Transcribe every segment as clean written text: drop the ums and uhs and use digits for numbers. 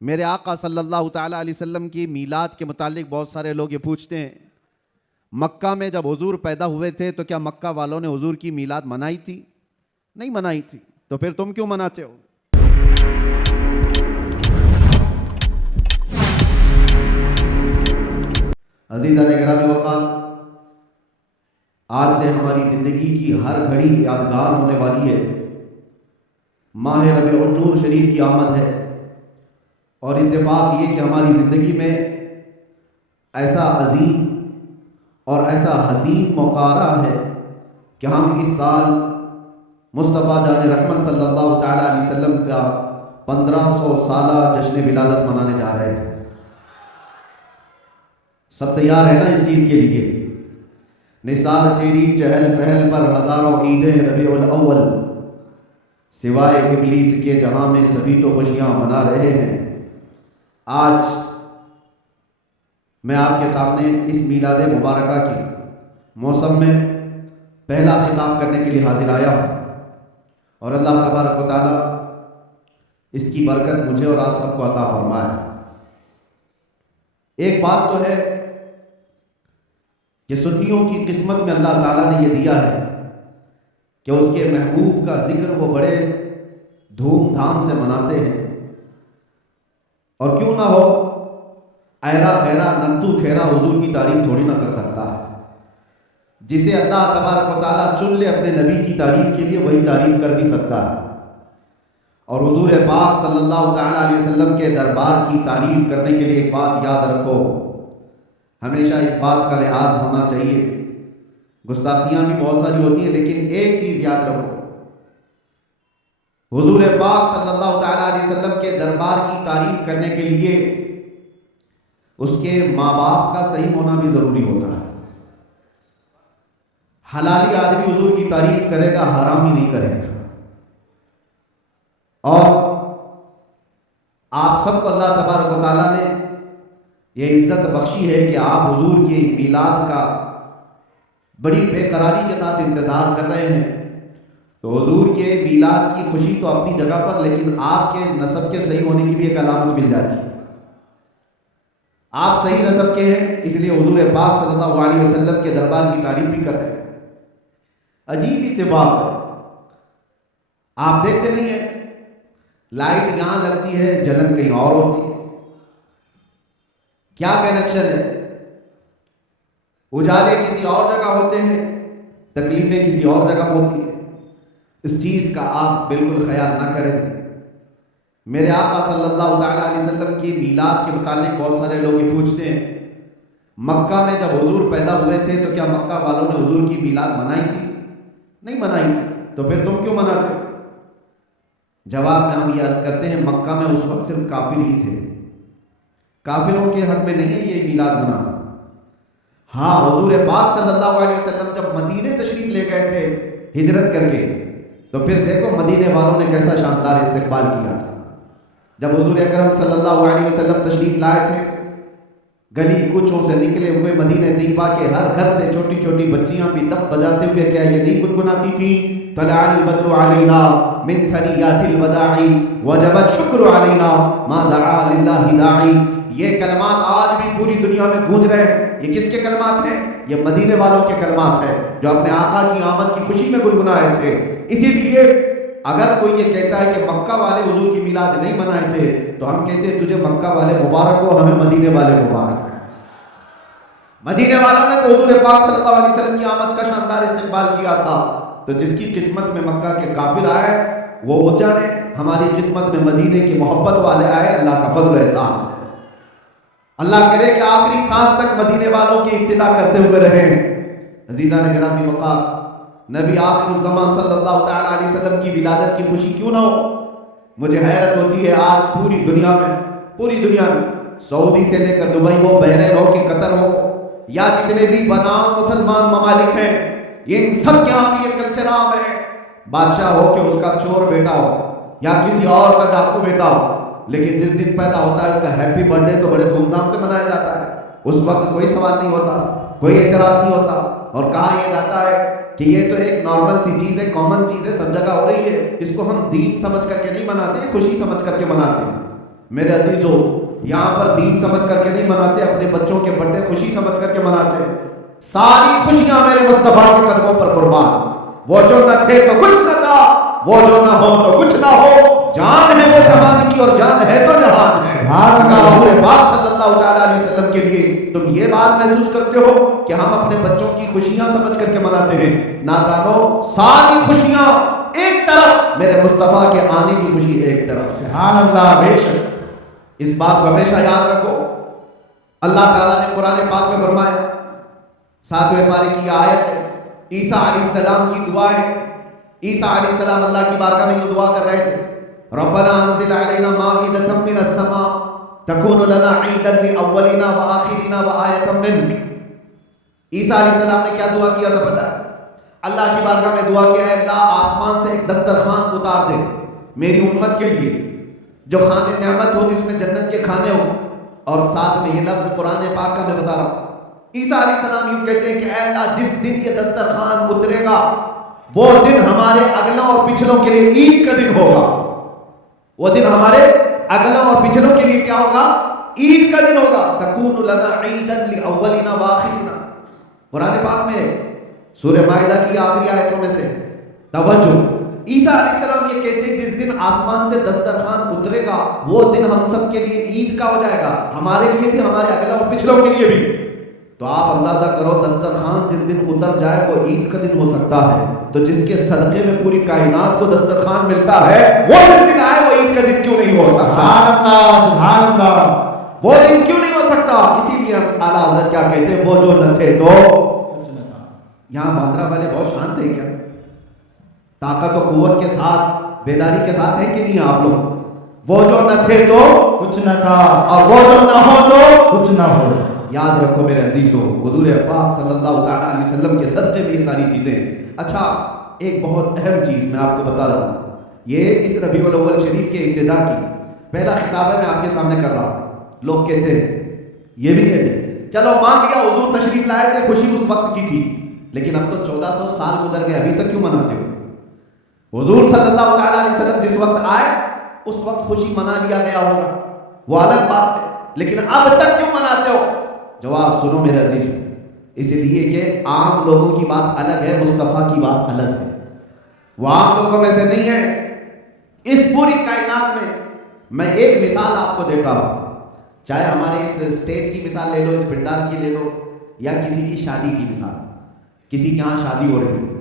میرے آقا صلی اللہ تعالیٰ علیہ وسلم کی میلاد کے متعلق بہت سارے لوگ یہ پوچھتے ہیں، مکہ میں جب حضور پیدا ہوئے تھے تو کیا مکہ والوں نے حضور کی میلاد منائی تھی؟ نہیں منائی تھی، تو پھر تم کیوں مناتے ہو؟ عزیزان گرامی وقار، آج سے ہماری زندگی کی ہر گھڑی یادگار ہونے والی ہے۔ ماہ ربیع النور شریف کی آمد ہے، اور اتفاق یہ کہ ہماری زندگی میں ایسا عظیم اور ایسا حسین موقع آ رہا ہے کہ ہم اس سال مصطفیٰ جان رحمت صلی اللہ تعالیٰ علیہ وسلم کا 1500 سالہ جشن ولادت منانے جا رہے ہیں۔ سب تیار ہے نا اس چیز کے لیے؟ نثار تیری چہل پہل پر ہزاروں عیدیں ربیع الاول، سوائے ابلیس کے جہاں میں سبھی تو خوشیاں منا رہے ہیں۔ آج میں آپ کے سامنے اس میلاد مبارکہ کے موسم میں پہلا خطاب کرنے کے لیے حاضر آیا ہوں، اور اللہ تبارک و تعالیٰ اس کی برکت مجھے اور آپ سب کو عطا فرمائے۔ ایک بات تو ہے کہ سنیوں کی قسمت میں اللہ تعالیٰ نے یہ دیا ہے کہ اس کے محبوب کا ذکر وہ بڑے دھوم دھام سے مناتے ہیں، اور کیوں نہ ہو، ایرا غیرا نتو کھیرا حضور کی تعریف تھوڑی نہ کر سکتا ہے۔ جسے اللہ تبارک و تعالیٰ چن لے اپنے نبی کی تعریف کے لیے، وہی تعریف کر بھی سکتا ہے۔ اور حضور پاک صلی اللہ تعالیٰ علیہ وسلم کے دربار کی تعریف کرنے کے لیے ایک بات یاد رکھو، ہمیشہ اس بات کا لحاظ ہونا چاہیے۔ گستاخیاں بھی بہت ساری ہوتی ہیں، لیکن ایک چیز یاد رکھو، حضور پاک صلی اللہ تعالیٰ علیہ وسلم کے دربار کی تعریف کرنے کے لیے اس کے ماں باپ کا صحیح ہونا بھی ضروری ہوتا ہے۔ حلالی آدمی حضور کی تعریف کرے گا، حرامی نہیں کرے گا۔ اور آپ سب کو اللہ تبارک و تعالیٰ نے یہ عزت بخشی ہے کہ آپ حضور کی میلاد کا بڑی بے قراری کے ساتھ انتظار کر رہے ہیں۔ تو حضور کے میلاد کی خوشی تو اپنی جگہ پر، لیکن آپ کے نسب کے صحیح ہونے کی بھی ایک علامت مل جاتی ہے۔ آپ صحیح نسب کے ہیں، اس لیے حضور پاک صلی اللہ علیہ وسلم کے دربار کی تعریف بھی کر رہے ہیں۔ عجیب اتفاق ہے، آپ دیکھتے نہیں ہیں لائٹ یہاں لگتی ہے، جلن کہیں اور ہوتی ہے۔ کیا کنیکشن ہے؟ اجالے کسی اور جگہ ہوتے ہیں، تکلیفیں کسی اور جگہ ہوتی ہیں۔ اس چیز کا آپ بالکل خیال نہ کریں۔ میرے آقا صلی اللہ تعالیٰ علیہ وسلم کی میلاد کے متعلق بہت سارے لوگ یہ پوچھتے ہیں، مکہ میں جب حضور پیدا ہوئے تھے تو کیا مکہ والوں نے حضور کی میلاد منائی تھی؟ نہیں منائی تھی، تو پھر تم کیوں مناتے ہو؟ جواب میں ہم یہ عرض کرتے ہیں، مکہ میں اس وقت صرف کافر ہی تھے، کافروں کے حق میں نہیں ہے یہ میلاد منانا۔ ہاں، حضور پاک صلی اللہ علیہ وسلم جب مدینے تشریف لے گئے تھے ہجرت کر کے، تو پھر دیکھو مدینے والوں نے کیسا شاندار استقبال کیا تھا۔ جب حضور اکرم صلی اللہ علیہ وسلم تشریف لائے تھے، گلی کوچوں سے نکلے ہوئے مدینہ طیبہ کے ہر گھر سے چھوٹی چھوٹی بچیاں بھی دف بجاتے ہوئے کیا یہ نہیں گنگناتی تھیں؟ طلع البدر علینا من ثنیات الوداع وجب الشکر علینا ما دعا للہ داعی۔ یہ کلمات آج بھی پوری دنیا میں گونج رہے ہیں۔ یہ کس کے کلمات ہیں؟ یہ مدینے والوں کے کلمات ہیں، جو اپنے آقا کی آمد کی خوشی میں گنگنائے تھے۔ اسی لیے اگر کوئی یہ کہتا ہے کہ مکہ والے حضور کی میلاد نہیں منائے تھے، تو ہم کہتے ہیں تجھے مکہ والے مبارک ہو، ہمیں مدینے والے مبارک ہیں۔ مدینے والوں نے تو حضور پاک صلی اللہ علیہ وسلم کی آمد کا شاندار استقبال کیا تھا، تو جس کی قسمت میں مکہ کے کافر آئے وہ جانے، ہماری قسمت میں مدینے کی محبت والے آئے، اللہ کا فضل و احسان ہے۔ اللہ کرے کہ آخری سانس تک مدینے والوں کی ابتدا کرتے ہوئے رہیں۔ عزیزان گرامی وقار، نبی آخر الزمان صلی اللہ تعالیٰ علیہ وسلم کی ولادت کی خوشی کیوں نہ ہو؟ مجھے حیرت ہوتی ہے، آج پوری دنیا میں سعودی سے لے کر دبئی ہو، بحرین ہو کہ قطر ہو، یا جتنے بھی بنام مسلمان ممالک ہیں، ان سب کے ہاں بھی یہ کلچر عام ہے، بادشاہ ہو کہ اس کا چور بیٹا ہو یا کسی اور کا ڈاکو بیٹا ہو، لیکن جس دن پیدا ہوتا ہے اس کا ہیپی برتھ ڈے تو بڑے دھوم دھام سے منایا جاتا ہے۔ اس وقت کوئی سوال نہیں ہوتا، کوئی اعتراض نہیں ہوتا، اور کہا یہ جاتا ہے کہ یہ تو ایک نارمل سی چیز ہے، کامن چیز ہے، سب جگہ ہو رہی ہے، اس کو ہم دین سمجھ کر کے نہیں مناتے، خوشی سمجھ کر کے مناتے ہیں۔ میرے عزیزو یہاں پر دین سمجھ کر کے نہیں مناتے، اپنے بچوں کے برتھڈے خوشی سمجھ کر کے مناتے ہیں. ساری خوشیاں میرے مصطفیٰ کے قدموں پر قربان. وہ جو نہ تھے تو کچھ نہ تھا، وہ جو نہ ہو تو کچھ نہ ہو، جان ہے وہ جہان کی اور جان ہے تو جہان ہے. اگر حضور پاک صلی اللہ تعالیٰ علیہ وسلم کے لیے تم یہ بات محسوس کرتے ہو کہ ہم اپنے بچوں کی خوشیاں سمجھ کر کے مناتے ہیں، نادانو ساری خوشیاں ایک طرف، میرے مصطفیٰ کے آنے کی خوشی ایک طرف. سبحان اللہ. بے شک اس بات کو ہمیشہ یاد رکھو. اللہ تعالیٰ نے قرآن پاک میں فرمایا، 7ویں پارے کی آیت ہے، عیسیٰ علیہ السلام کی دعا ہے. عیسیٰ علیہ السلام اللہ کی بارگاہ میں یہ دعا کر رہے تھے، ربنا انزل علینا مائدۃ من السماء تکون لنا عیدا لاولنا وآخرنا وآیۃ منک. عیسیٰ علیہ السلام نے کیا دعا کیا تھا پتہ ہے؟ اللہ کی بارگاہ میں دعا کیا ہے، اللہ آسمان سے ایک دسترخوان اتار دے میری امت کے لیے، جو خانے نعمت ہو جس میں جنت کے کھانے ہو. اور ساتھ میں یہ لفظ قرآن پاک کا میں بتا رہا ہوں. عیسیٰ علیہ السلام یوں کہتے ہیں کہ اے اللہ جس دن یہ دسترخوان اترے گا وہ دن ہمارے اگلوں اور پچھلوں کے لیے عید کا دن ہوگا. وہ دن ہمارے اگلوں اور پچھلوں کے لیے کیا ہوگا؟ عید کا دن ہوگا. تکون لنا عیدا لاولنا وآخرنا. قرآن پاک میں سورہ مائدہ کی آخری آیتوں میں سے توجہ. عیسیٰ علیہ السلام یہ کہتے ہیں جس دن آسمان سے دسترخوان اترے گا وہ دن ہم سب کے لیے عید کا ہو جائے گا، ہمارے لیے بھی، ہمارے اگلوں اور پچھلوں کے لیے بھی. تو آپ اندازہ کرو دسترخوان جس دن اتر جائے وہ عید کا دن ہو سکتا ہے، تو جس کے صدقے میں پوری کائنات کو دسترخوان ملتا ہے وہ جس دن آئے وہ عید کا دن کیوں نہیں ہو سکتا؟ سبحان اللہ. سبحان اللہ. وہ دن کیوں نہیں ہو سکتا؟ اسی لیے ہم اعلیٰ حضرت کیا کہتے ہیں، وہ جو نہ تھے تو کچھ نہ تھا. یہاں باندرا والے بہت شانت ہیں کیا؟ طاقت و قوت کے ساتھ، بیداری کے ساتھ ہیں کہ نہیں آپ لوگ؟ وہ جو نہ تھے تو کچھ نہ تھا، اور وہ جو نہ ہو تو کچھ نہ ہو. یاد رکھو میرے عزیزوں، حضور پاک صلی اللہ تعالیٰ علیہ وسلم کے صدقے میں یہ ساری چیزیں. اچھا ایک بہت اہم چیز میں آپ کو بتا رہا ہوں، یہ اس ربیع الاول شریف کے ابتدا کی پہلا خطاب ہے، میں آپ کے سامنے کر رہا ہوں. لوگ کہتے ہیں، یہ بھی کہتے ہیں چلو مان لیا حضور تشریف لائے تھے، خوشی اس وقت کی تھی، لیکن اب تو 1400 سال گزر گئے، ابھی تک کیوں مناتے ہو؟ حضور صلی اللہ تعالیٰ علیہ وسلم جس وقت آئے اس وقت خوشی منا لیا گیا ہوگا، وہ الگ بات ہے، لیکن اب تک کیوں مناتے ہو؟ جواب سنو میرے عزیز، اس لیے کہ عام لوگوں کی بات الگ ہے، مصطفیٰ کی بات الگ ہے. وہ عام لوگوں میں سے نہیں ہے. اس پوری کائنات میں ایک مثال آپ کو دیتا ہوں، چاہے ہمارے اس اسٹیج کی مثال لے لو، اس پنڈال کی لے لو، یا کسی کی شادی کی مثال. کسی کے یہاں شادی ہو رہی ہے،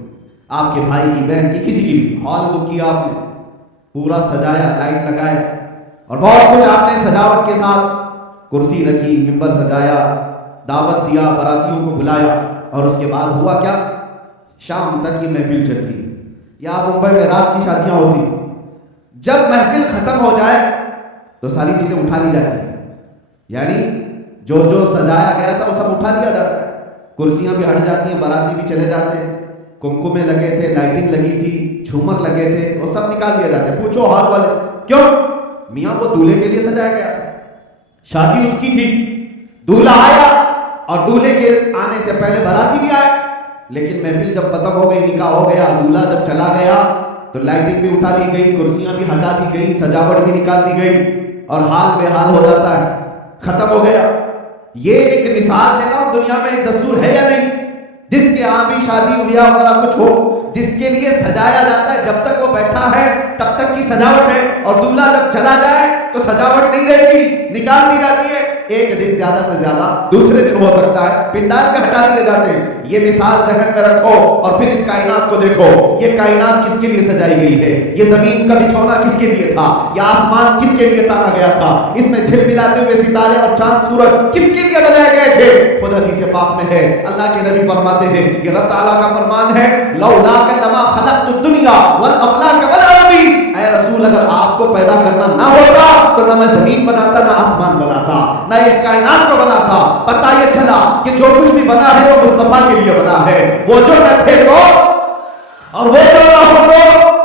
آپ کے بھائی کی، بہن کی، کسی کی بھی، ہال بک کیا آپ نے، پورا سجایا، لائٹ لگائے اور بہت کچھ آپ نے سجاوٹ کے ساتھ، کرسی رکھی، ممبر سجایا، دعوت دیا، براتیوں کو بلایا، اور اس کے بعد ہوا کیا؟ شام تک یہ محفل چلتی ہے. یا ممبئی میں رات کی شادیاں ہوتی، جب محفل ختم ہو جائے تو ساری چیزیں اٹھا لی جاتی ہیں، یعنی جو جو سجایا گیا تھا وہ سب اٹھا لیا جاتا ہے، کرسیاں بھی ہٹ جاتی ہیں، باراتی بھی چلے جاتے ہیں، کمکمے لگے تھے، لائٹنگ لگی تھی، جھومر لگے تھے، وہ سب نکال دیا جاتے ہیں. پوچھو ہال والے سے کیوں؟ میاں وہ دولہے کے لیے سجایا گیا تھا، شادی اس کی تھی، دولہا آیا اور دولہے کے آنے سے پہلے باراتی بھی آئے، لیکن محفل جب ختم ہو گئی، نکاح ہو گیا، دولہا جب چلا گیا تو لائٹنگ بھی اٹھا لی گئی، کرسیاں بھی ہٹا دی گئی، سجاوٹ بھی نکال دی گئی، اور حال بے حال ہو جاتا ہے، ختم ہو گیا. یہ ایک مثال دے رہا ہوں، دنیا میں ایک دستور ہے یا نہیں جس کے یہاں بھی شادی بیاہ وغیرہ کچھ ہو، جس کے لیے سجایا جاتا ہے، جب تک وہ بیٹھا ہے تب تک کی سجاوٹ ہے، اور دولہا جب چلا جائے تو سجاوٹ نہیں رہتی، نکال دی جاتی ہے. ایک دن زیادہ سے زیادہ دوسرے دن ہو سکتا ہے، پنڈال کے ہٹا دیے جاتے ہیں. یہ مثال ذہن میں رکھو اور پھر اس کائنات کو دیکھو. یہ کائنات کس کے لیے سجائی گئی ہے؟ یہ زمین کا بچھونا کس کے لیے تھا؟ یہ آسمان کس کے لیے تانا گیا تھا؟ اس میں جھلملاتے ہوئے ستارے اور چاند سورج کس کے لیے بنائے گئے تھے؟ خود حدیث پاک میں ہے، اللہ کے نبی فرماتے ہیں، یہ رب تعالیٰ کا فرمان ہے، لولاک لما خلقت الدنیا والافلاک والارضین. اے رسول اگر آپ کو پیدا کرنا نہ ہوتا تو نہ میں زمین بناتا، نہ آسمان بناتا، نہ اس کائنات کو بناتا. پتہ یہ چلا کہ جو کچھ بھی بنا ہے وہ مصطفیٰ کے لیے بنا ہے. وہ جو نہ تھے تو اور وہ جو نہ ہو تو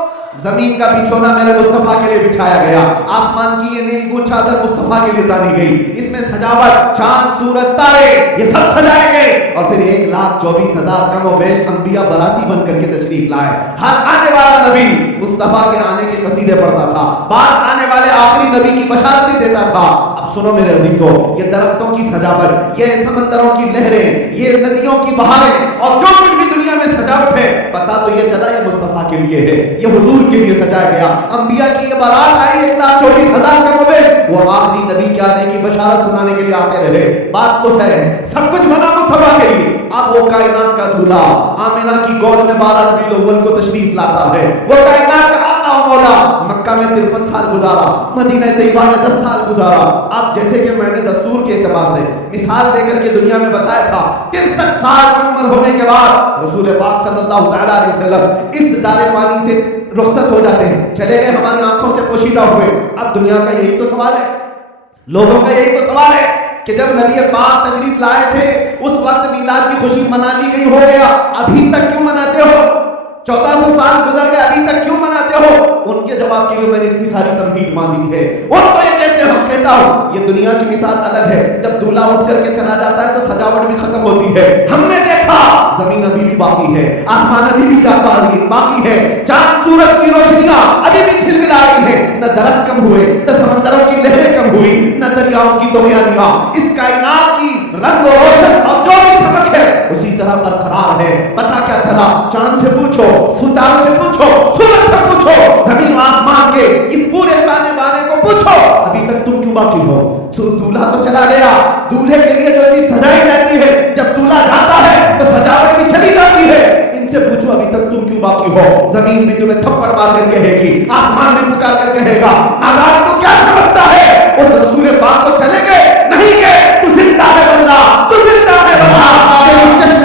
زمین کا بچھونا میرے مصطفیٰ کے لیے بچھایا گیا، آسمان کی یہ نیلگون چادر مصطفیٰ کے لیے تانی گئی، اس میں سجاوٹ، چاند سورج تارے یہ سب سجائے گئے. اور پھر 1,24,000 کم و بیش انبیاء براتی بن کر کے تشریف لائے. ہر آنے والا نبی مصطفیٰ کے آنے کے قصیدے پڑھتا تھا, بعد آنے والے آخری نبی کی بشارتیں دیتا تھا. اب سنو میرے عزیزو, یہ درختوں کی سجاوٹ, یہ سمندروں کی لہریں, یہ ندیوں کی بہاریں اور جو کچھ بھی دنیا میں سجاوٹ ہے, پتا تو یہ چلا یہ مصطفیٰ کے لیے ہے, یہ حضور کے لیے سجایا گیا. انبیاء کی یہ بارات آئی 1,24,000 کم و بیش, وہ آخری نبی کے آنے کی بشارت سنانے کے لیے آتے رہے. بات تو ہے, سب کچھ بنا مصطفیٰ کے لیے. اب وہ کائنات کا دولہا آمنہ کی گود میں 12 ربیع الاول کو تشریف لاتا ہے. وہ کائنات کا آقا و مولا مکہ میں 53 سال گزارا, مدینہ طیبہ میں 10 سال گزارا. اب جیسے کہ میں نے دستور کے اعتبار سے مثال دے کر کے دنیا میں بتایا تھا, 63 سال کی عمر ہونے کے بعد رسول پاک صلی اللہ تعالیٰ علیہ وسلم اس دار پانی سے رخصت ہو جاتے ہیں, چلے گئے, ہماری آنکھوں سے پوشیدہ ہوئے. اب دنیا کا یہی تو سوال ہے, لوگوں کا یہی تو سوال ہے کہ جب نبی پاک تشریف لائے تھے اس وقت میلاد کی خوشی منا لی گئی, ہو گیا, ابھی تک کیوں مناتے ہو؟ 1400 سال گزر گئے, ابھی تک کیوں مناتے ہو؟ ان کے جواب کے لیے میں نے اتنی ساری تمہید باندھی ہے. ان کو یہ کہتا ہوں یہ دنیا کی مثال الگ ہے. جب دولہا اٹھ کر کے چلا جاتا ہے تو سجاوٹ بھی ختم ہوتی ہے. ہم نے دیکھا زمین ابھی بھی باقی ہے, آسمان ابھی بھی باقی ہے, چاند سورج کی روشنیاں ابھی بھی چھلملا رہی ہیں. نہ درخت کم ہوئے, نہ سمندروں کی لہریں کم ہوئی, نہ دریاؤں کی دویانیاں. اس کائنات کی رنگ و روشن اور جو بھی چمک ہے اسی طرح برقرار ہے. پتہ کیا چلا؟ چاند سے پوچھو, ستاروں سے پوچھو, سورج سے پوچھو, زمین و آسمان کے اس پورے تانے بانے کو پوچھو, ابھی تک تم کیوں باقی ہو؟ دولہا تو چلا گیا, دولہے کے لیے جو چیز سجائی جاتی ہے جب دولہا جاتا ہے تو سجاوٹ بھی چلی جاتی ہے. ان سے پوچھو ابھی تک تم کیوں باقی ہو. زمین بھی تمہیں تھپڑ مار کر کہے گی, آسمان بھی پکار کر کہے گا, نادان تو کیا سمجھتا ہے, اس رسول پاک کو چلے گئے نہیں گئے, تو زندہ ہے واللہ, تو زندہ ہے واللہ. تیری چشم